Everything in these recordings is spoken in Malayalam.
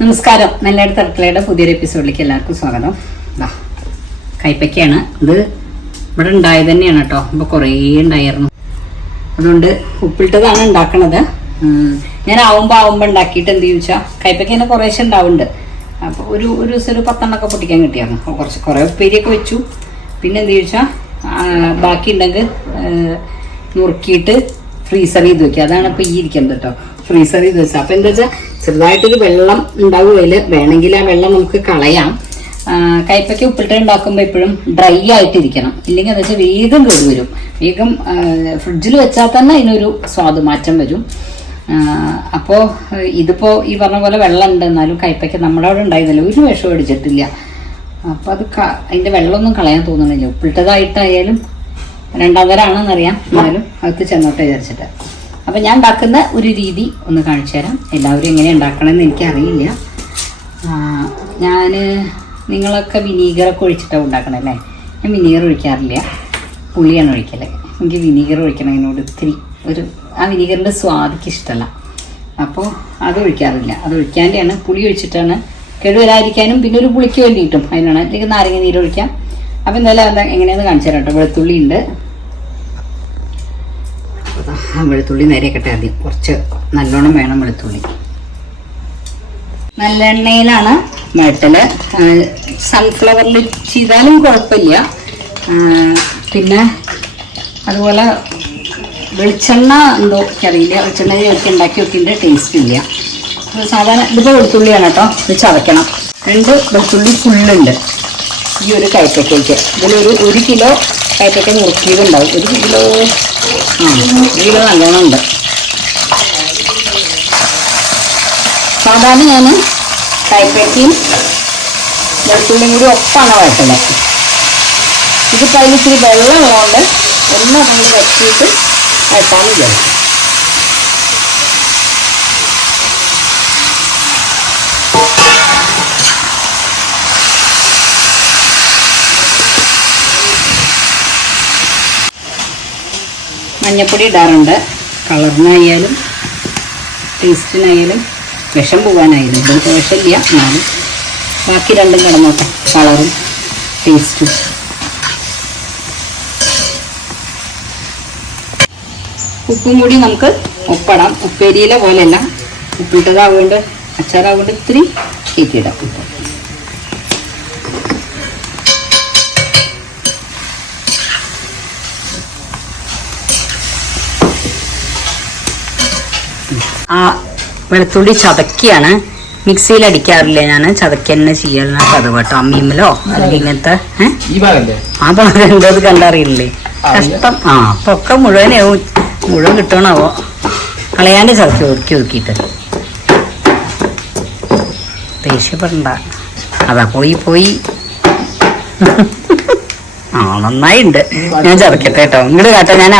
നമസ്കാരം. നല്ല അടുക്കളയുടെ പുതിയൊരു എപ്പിസോഡിലേക്ക് എല്ലാവർക്കും സ്വാഗതം. ദാ കൈപ്പയ്ക്കാണ്. ഇത് ഇവിടെ ഉണ്ടായത് തന്നെയാണ് കേട്ടോ. ഇപ്പൊ കുറേ ഉണ്ടായിരുന്നു. അതുകൊണ്ട് ഉപ്പിട്ടതാണ് ഉണ്ടാക്കണത്. ഞാൻ ആവുമ്പോ ആവുമ്പോ ഉണ്ടാക്കിയിട്ട് എന്ത് ചോദിച്ചാൽ കൈപ്പയ്ക്ക് തന്നെ കുറേശ്ശെ ഉണ്ടാവുന്നുണ്ട്. അപ്പൊ ഒരു ഒരു ദിവസം ഒരു പത്തെണ്ണൊക്കെ പൊട്ടിക്കാൻ കിട്ടിയായിരുന്നു. കുറച്ച് കുറേ ഉപ്പേരിയൊക്കെ വെച്ചു. പിന്നെ എന്ത് ചോദിച്ചാൽ ബാക്കി ഉണ്ടെങ്കിൽ നുറുക്കിയിട്ട് ഫ്രീസർ ചെയ്ത് വെക്കുക. അതാണ് ഇപ്പൊ ഈ ഇരിക്കുന്നത് കേട്ടോ. ഫ്രീസർ ചെയ്ത് വെച്ചാൽ അപ്പൊ എന്താ വെച്ചാൽ ചെറുതായിട്ടൊരു വെള്ളം ഉണ്ടാവും വേണമെങ്കിൽ ആ വെള്ളം നമുക്ക് കളയാം. കയ്പയ്ക്ക് ഉപ്പിട്ട് ഉണ്ടാക്കുമ്പോൾ എപ്പോഴും ഡ്രൈ ആയിട്ടിരിക്കണം. ഇല്ലെങ്കിൽ എന്താ വെച്ചാൽ വേഗം കേട് വരും വേഗം ഫ്രിഡ്ജിൽ വെച്ചാൽ തന്നെ അതിനൊരു സ്വാദ് മാറ്റം വരും അപ്പോൾ ഇതിപ്പോൾ ഈ പറഞ്ഞ പോലെ വെള്ളം ഉണ്ട്. എന്നാലും കയ്പയ്ക്ക് നമ്മുടെ അവിടെ ഉണ്ടായിരുന്നില്ല. ഒരു വിഷം അടിച്ചിട്ടില്ല. അപ്പോൾ അത് അതിന്റെ വെള്ളമൊന്നും കളയാൻ തോന്നണില്ല ഉപ്പിട്ടതായിട്ടായാലും രണ്ടാം അറിയാം എന്നാലും അകത്ത് ചെന്നോട്ടെ വിചാരിച്ചിട്ട്. അപ്പം ഞാൻ ഉണ്ടാക്കുന്ന ഒരു രീതി ഒന്ന് കാണിച്ചു തരാം. എല്ലാവരും എങ്ങനെ ഉണ്ടാക്കണമെന്ന് എനിക്കറിയില്ല. ഞാൻ നിങ്ങളൊക്കെ വിനീഗറൊക്കെ ഒഴിച്ചിട്ടാണ് ഉണ്ടാക്കണല്ലേ ഞാൻ വിനീഗർ ഒഴിക്കാറില്ല. പുളിയാണ് ഒഴിക്കൽ. എനിക്ക് വിനീഗർ ഒഴിക്കണതിനോട് ഇത്തിരി ഒരു ആ വിനീഗറിന്റെ സ്വാദിക്ക് ഇഷ്ടമല്ല അപ്പോൾ അത് ഒഴിക്കാറില്ല. അത് ഒഴിക്കാണ്ടെയാണ് പുളി ഒഴിച്ചിട്ടാണ് കേടുവരാതിരിക്കാനും പിന്നെ ഒരു പുളിക്ക് വേണ്ടിയിട്ടും. അതിനാണ് അല്ലെങ്കിൽ നാരങ്ങ നീര് ഒഴിക്കാം. അപ്പം എന്തായാലും അത് എങ്ങനെയാണെന്ന് കാണിച്ചു തരാം കേട്ടോ. വെളുത്തുള്ളി ഉണ്ട് വെളുത്തുള്ളി നേരെയൊക്കെ ആദ്യം കുറച്ച് നല്ലോണം വേണം വെളുത്തുള്ളി. നല്ലെണ്ണയിലാണ് മെട്ടൽ സൺഫ്ലവറിൽ ചെയ്താലും കുഴപ്പമില്ല. പിന്നെ അതുപോലെ വെളിച്ചെണ്ണ എന്തോ അറിയില്ല. വെളിച്ചെണ്ണ ചേർത്ത് ഉണ്ടാക്കി വെക്കിന്റെ ടേസ്റ്റ് ഇല്ല. സാധാരണ ഇതിപ്പോൾ വെളുത്തുള്ളിയാണ് കേട്ടോ. ഇത് ചതയ്ക്കണം. രണ്ട് വെളുത്തുള്ളി ഫുള്ളുണ്ട് ഈ ഒരു കയറ്റക്കേക്ക് ഇതിലൊരു ഒരു കിലോ കയറ്റക്ക മുറുക്കിയതുണ്ടാവും ഒരു കിലോ ഉണ്ട്. സാധാരണ ഞാൻ കൈപ്പറ്റിയും വെളുത്തുള്ളിയും കൂടി ഒപ്പാണ് വഴട്ടൽ ഇതിപ്പോൾ അതിൽ വെള്ളം ഉള്ളതുകൊണ്ട് എല്ലാം നമ്മൾ വറ്റിയിട്ട് വഴട്ടാൻ വിചാരിക്കും മഞ്ഞപ്പൊടി ഇടാറുണ്ട്. കളറിനായാലും ടേസ്റ്റിനായാലും വിഷം പോകാനായാലും ഇത് വിഷമില്ല എന്നാലും ബാക്കി രണ്ടും കിടന്നോട്ടെ. കളറും ടേസ്റ്റും ഉപ്പും കൂടി നമുക്ക് ഉപ്പിടാം. ഉപ്പേരിയിലെ പോലെയല്ല. ഉപ്പിട്ടതാവുകൊണ്ട് അച്ചാറാവുകൊണ്ട് ഇത്തിരി കയറ്റിയിടാം ഉപ്പ് ആ വെളുത്തുള്ളി ചതക്കിയാണ്. മിക്സിയിൽ അടിക്കാറില്ല ഞാൻ ചതക്കി തന്നെ ചെയ്യാറുള്ള പതിവ് കേട്ടോ. അമ്മീമിലോ അല്ലെങ്കിൽ ഇങ്ങനത്തെ ആ ഭാഗം എന്തത് കണ്ടറിയില്ലേ? കഷ്ടം. ആ അപ്പൊ ഒക്കെ മുഴുവനാവും മുഴുവൻ കിട്ടണാവോ? കളയാണ്ട് ചതക്കി ഒതുക്കി ഒതുക്കിയിട്ട്. ദേഷ്യപ്പെടണ്ട. അതാ പോയി പോയി. ആ നന്നായിണ്ട്. ഞാൻ ചതക്കട്ടെ കേട്ടോ. ഇങ്ങോട്ട് കേട്ടോ ഞാൻ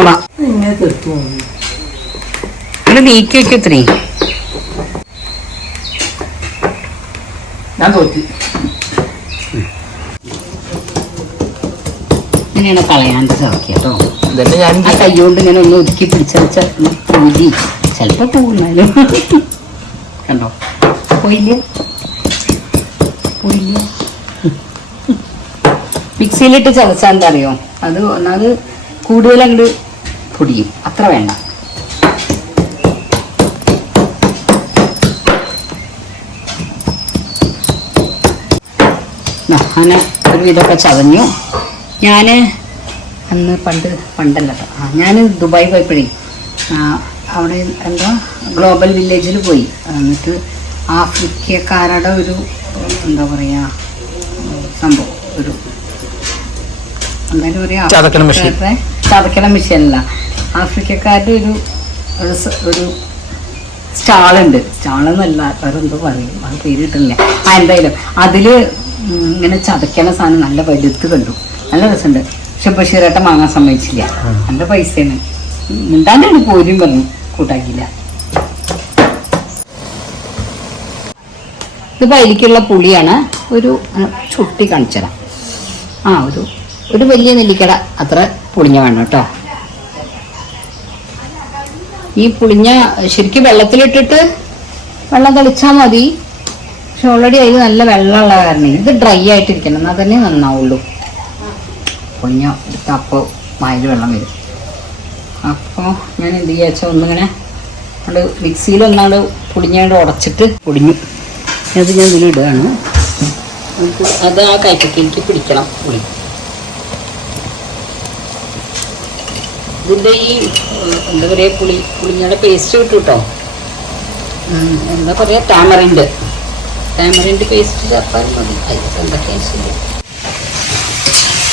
ഇങ്ങോട്ട് നീക്കി വെക്കും ഇത്രയും. ഞാൻ തോറ്റി. ഇങ്ങനെയാണ് കളയാണ്ട് ചതക്കുക കേട്ടോ. ആ കൈ കൊണ്ട് ഇങ്ങനെ ഒന്ന് ഒതുക്കി പിടിച്ചാൽ പൂജി ചിലപ്പോ പോകുന്നാലും. കണ്ടോ? പോയില്ല? പോയില്ല? മിക്സിയിലിട്ട് ചതച്ചാൽ എന്താ അറിയോ? അത് ഒന്നാമത് കൂടുതൽ അങ്ങോട്ട് പൊടിയും. അത്ര വേണ്ട. അങ്ങനെ ഒരു വിധമൊക്കെ ചതഞ്ഞു. ഞാൻ അന്ന് പണ്ട് പണ്ടല്ല കേട്ടോ. ആ ഞാൻ ദുബായ് പോയപ്പോഴേ അവിടെ എന്താ ഗ്ലോബൽ വില്ലേജിൽ പോയി. എന്നിട്ട് ആഫ്രിക്കക്കാരുടെ ഒരു എന്താ പറയുക സംഭവം ഒരു എന്തായാലും പറയാ ചതക്കണ മിഷനല്ല ആഫ്രിക്കക്കാരുടെ ഒരു ഒരു സ്റ്റാളുണ്ട്. സ്റ്റാളെന്നല്ല വേറെ എന്തോ പറയും. അത് പേര് കിട്ടുന്നില്ല ആ എന്തായാലും അതിൽ ഇങ്ങനെ ചതയ്ക്കണ സാധനം നല്ല വലുത്ത് കണ്ടു. നല്ല രസമുണ്ട്. പക്ഷെ ബഷീറേട്ട വാങ്ങാൻ സമ്മതിച്ചില്ല. നല്ല പൈസയാണ്. മിണ്ടാണ്ടാണ് പോരും പറഞ്ഞു. കൂട്ടാക്കിയില്ല. ഇതിപ്പോൾ പൈലിക്കുള്ള പുളിയാണ്. ഒരു ചുട്ടി കാണിച്ചതാ. ആ ഒരു ഒരു വലിയ നെല്ലിക്കട. അത്ര പുളിഞ്ഞ വേണം കേട്ടോ. ഈ പുളിഞ്ഞ ശരിക്കും വെള്ളത്തിലിട്ടിട്ട് വെള്ളം തളിച്ചാൽ മതി. പക്ഷെ ഓൾറെഡി അതിൽ നല്ല വെള്ളമുള്ള കാരണം. ഇത് ഡ്രൈ ആയിട്ടിരിക്കണം. എന്നാൽ തന്നെ നന്നാവുള്ളൂ. പുളിഞ്ഞ അപ്പോൾ വായിൽ വെള്ളം വരും. അപ്പോൾ ഞാൻ എന്ത് ചെയ്യാച്ചാൽ ഒന്നിങ്ങനെ അത് മിക്സിയിൽ ഒന്നാണ്ട് പൊടിഞ്ഞുകൊണ്ട് ഉടച്ചിട്ട് പൊടിഞ്ഞു. അത് ഞാൻ ഇതിലിടുകയാണ് അത് ആ കൈപ്പക്കേക്ക് പിടിക്കണം. പുളി. ഇതിന്റെ ഈ എന്താ പറയുക പുളി പുളിഞ്ഞയുടെ പേസ്റ്റ് കിട്ടും കേട്ടോ എന്താ പറയുക ടാമറിന്റെ. ടാമറിന്റെ പേസ്റ്റ് ചേർത്താൽ മതി. അതിൽ എന്തൊക്കെയാണ് ശരി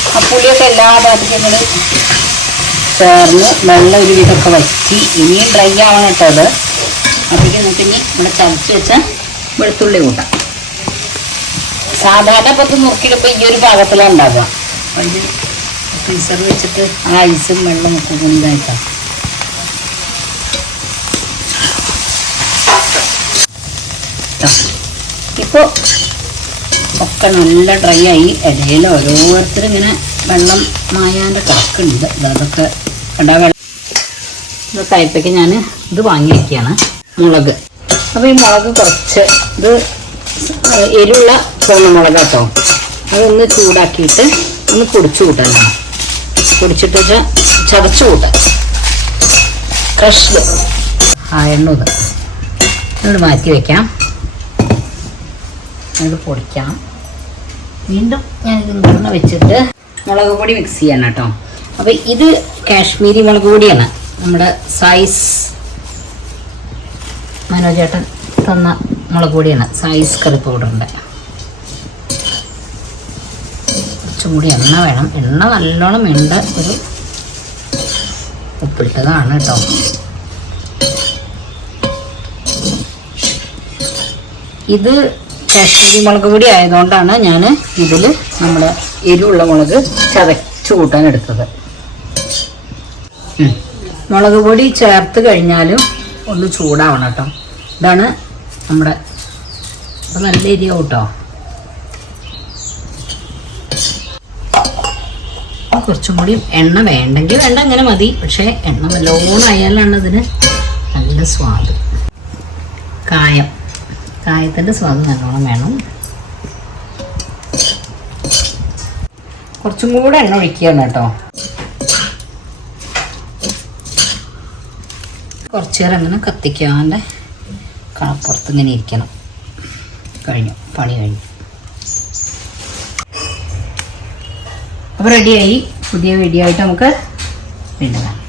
ആ പുളിയൊക്കെ എല്ലാ ഭാഗത്തേക്കും ഇങ്ങനെ ചേർന്ന് വെള്ളം ഒരു വിധമൊക്കെ വറ്റി ഇനിയും ഡ്രൈ ആവണം കേട്ടോ അത്. അപ്പോഴേക്കും നമുക്ക് ഇനി ഇവിടെ ചതച്ച് വെച്ച വെളുത്തുള്ളി കൂട്ടാം. സാധാരണ പത്ത് ഇത് നുറുക്കിയപ്പോൾ ഈ ഒരു ഭാഗത്തിലാണ് ഉണ്ടാവുക. അപ്പം ഫ്രീസർ വെച്ചിട്ട് ആ ഐസും വെള്ളം ഒക്കെ കൊണ്ടായിട്ടാണ് ഒക്കെ നല്ല ഡ്രൈ ആയി. ഇടയിൽ ഓരോരുത്തരും ഇങ്ങനെ വെള്ളം മായാന്റെ കിടക്കുന്നുണ്ട്. ഇത് അതൊക്കെ കണ്ടാ വെള്ളം. ഇത് കയ്പയ്ക്ക് ഞാൻ ഇത് വാങ്ങി വയ്ക്കുകയാണ് മുളക്. അപ്പോൾ ഈ മുളക് കുറച്ച് ഇത് എരിവുള്ള ചുവന്നമുളക് കേട്ടോ. അതൊന്ന് ചൂടാക്കിയിട്ട് ഒന്ന് പൊടിച്ചു കൂട്ടാൻ പൊടിച്ചിട്ട് വെച്ചാൽ ചതച്ചു കൂട്ടാം. ഫ്രഷ് ആ എണ്ണ ഇത്. മാറ്റി വയ്ക്കാം അത് പൊടിക്കാം. വീണ്ടും ഞാൻ ഇത് ഇങ്ങനെ വെച്ചിട്ട് മുളക് പൊടി മിക്സ് ചെയ്യണം കേട്ടോ. അപ്പോൾ ഇത് കാശ്മീരി മുളക് പൊടിയാണ്. നമ്മുടെ സൈസ് മനോജേട്ടൻ തന്ന മുളക് പൊടിയാണ്. സൈസ് കറി പൗഡറിന്റെ കുറച്ചും കൂടി എണ്ണ വേണം. എണ്ണ നല്ലോണം വേണ്ട ഒരു ഉപ്പിട്ടതാണ് കേട്ടോ. ഇത് കാശ്മീരി മുളക് പൊടി ആയതുകൊണ്ടാണ് ഞാൻ ഇതിൽ നമ്മുടെ എരിവുള്ള മുളക് ചതച്ച് കൂട്ടാൻ എടുത്തത്. മുളക് പൊടി ചേർത്ത് കഴിഞ്ഞാലും ഒന്ന് ചൂടാവണം കേട്ടോ. ഇതാണ് നമ്മുടെ നല്ല എരിയാവും കേട്ടോ കുറച്ചും കൂടി എണ്ണ വേണ്ടെങ്കിൽ വേണ്ട അങ്ങനെ മതി. പക്ഷേ എണ്ണ നല്ലോണം ആയാലാണ് ഇതിന് നല്ല സ്വാദ്. കായം. കായത്തിന്റെ സ്വാദ് നല്ലോണം വേണം. കുറച്ചും കൂടെ എണ്ണ ഒഴിക്കുകയാണ് കേട്ടോ. കുറച്ച് നേരം അങ്ങനെ കത്തിക്കാന്റെ കണപ്പുറത്ത് ഇങ്ങനെ ഇരിക്കണം. കഴിഞ്ഞു. പണി കഴിഞ്ഞു. അപ്പോൾ റെഡിയായി പുതിയ വീഡിയോ ആയിട്ട് നമുക്ക് വീണ്ടും